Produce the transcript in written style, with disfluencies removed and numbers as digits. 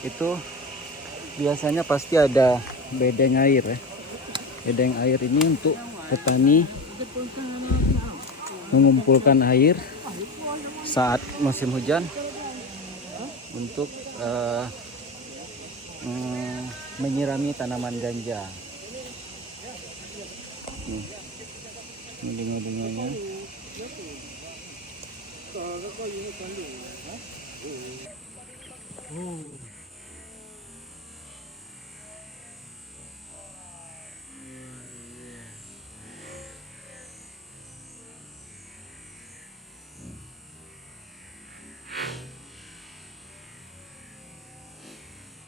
itu biasanya pasti ada bedeng air ya. Bedeng air ini untuk petani mengumpulkan air saat musim hujan untuk menyirami tanaman ganja. Nih, ini bunga-bunganya.